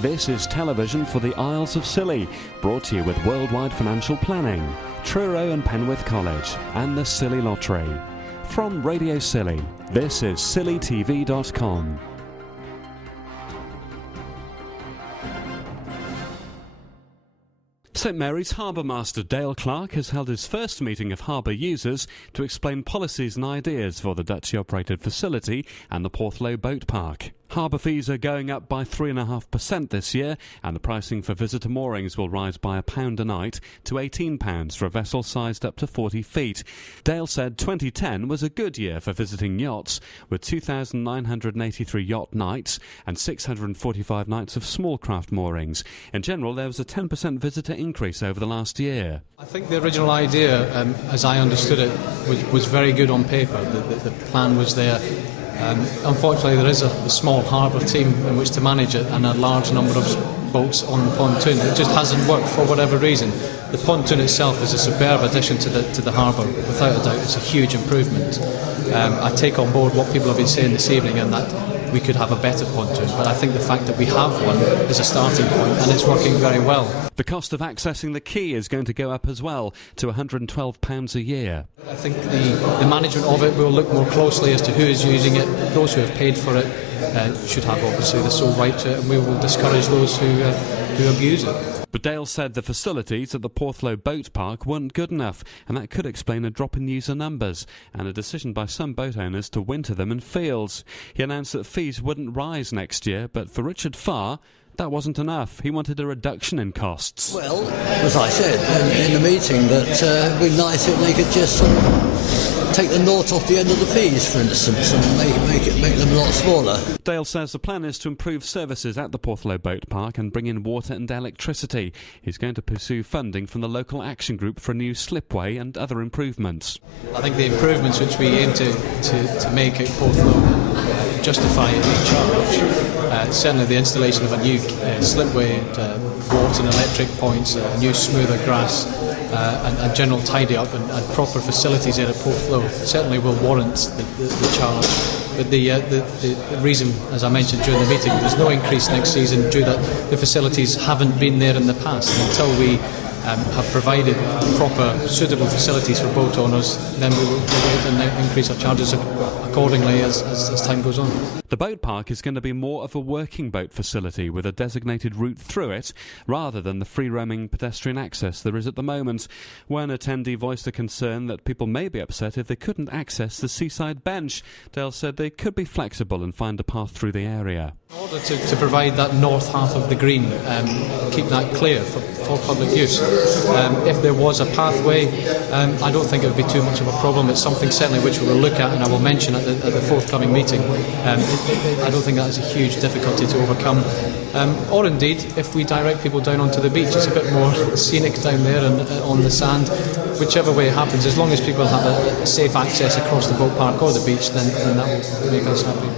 This is television for the Isles of Scilly, brought to you with Worldwide Financial Planning, Truro and Penwith College, and the Scilly Lottery. From Radio Scilly, this is scillytv.com. St Mary's Harbourmaster Dale Clark has held his first meeting of harbour users to explain policies and ideas for the Dutch-operated facility and the Porthloo boat park. Harbour fees are going up by 3.5% this year, and the pricing for visitor moorings will rise by £1 a night to £18 for a vessel sized up to 40 feet. Dale said 2010 was a good year for visiting yachts, with 2,983 yacht nights and 645 nights of small craft moorings. In general, there was a 10% visitor increase over the last year. I think the original idea, as I understood it, was very good on paper. The plan was there. Unfortunately, there is a small harbour team in which to manage it and a large number of boats on the pontoon. It just hasn't worked for whatever reason. The pontoon itself is a superb addition to the harbour. Without a doubt, it's a huge improvement. I take on board what people have been saying this evening, and that we could have a better pontoon, but I think the fact that we have one is a starting point, and it's working very well. The cost of accessing the quay is going to go up as well, to £112 a year. I think the management of it will look more closely as to who is using it. Those who have paid for it should have obviously the sole right to it, and we will discourage those who abuse it. But Dale said the facilities at the Porthloo boat park weren't good enough, and that could explain a drop in user numbers and a decision by some boat owners to winter them in fields. He announced that fees wouldn't rise next year, but for Richard Farr, that wasn't enough. He wanted a reduction in costs. Well, as I said in the meeting, that it would be nice if they could just sort of take the nought off the end of the fees, for instance, and make them a lot smaller. Dale says the plan is to improve services at the Porthloo boat park and bring in water and electricity. He's going to pursue funding from the local action group for a new slipway and other improvements. I think the improvements which we aim to make at Porthloo justify a charge. Certainly the installation of a new slipway, water and electric points, new smoother grass, and general tidy up and proper facilities there at Porthloo certainly will warrant the charge. But the reason, as I mentioned during the meeting, there's no increase next season due that the facilities haven't been there in the past. And until we have provided proper, suitable facilities for boat owners, then we will increase our charges accordingly as time goes on. The boat park is going to be more of a working boat facility with a designated route through it, rather than the free-roaming pedestrian access there is at the moment. One attendee voiced a concern that people may be upset if they couldn't access the seaside bench. Dale said they could be flexible and find a path through the area. In order to provide that north half of the green, keep that clear for public use. If there was a pathway, I don't think it would be too much of a problem. It's something certainly which we will look at, and I will mention at the forthcoming meeting. I don't think that is a huge difficulty to overcome. Or indeed, if we direct people down onto the beach, it's a bit more scenic down there and on the sand. Whichever way it happens, as long as people have a safe access across the boat park or the beach, then that will make us happy.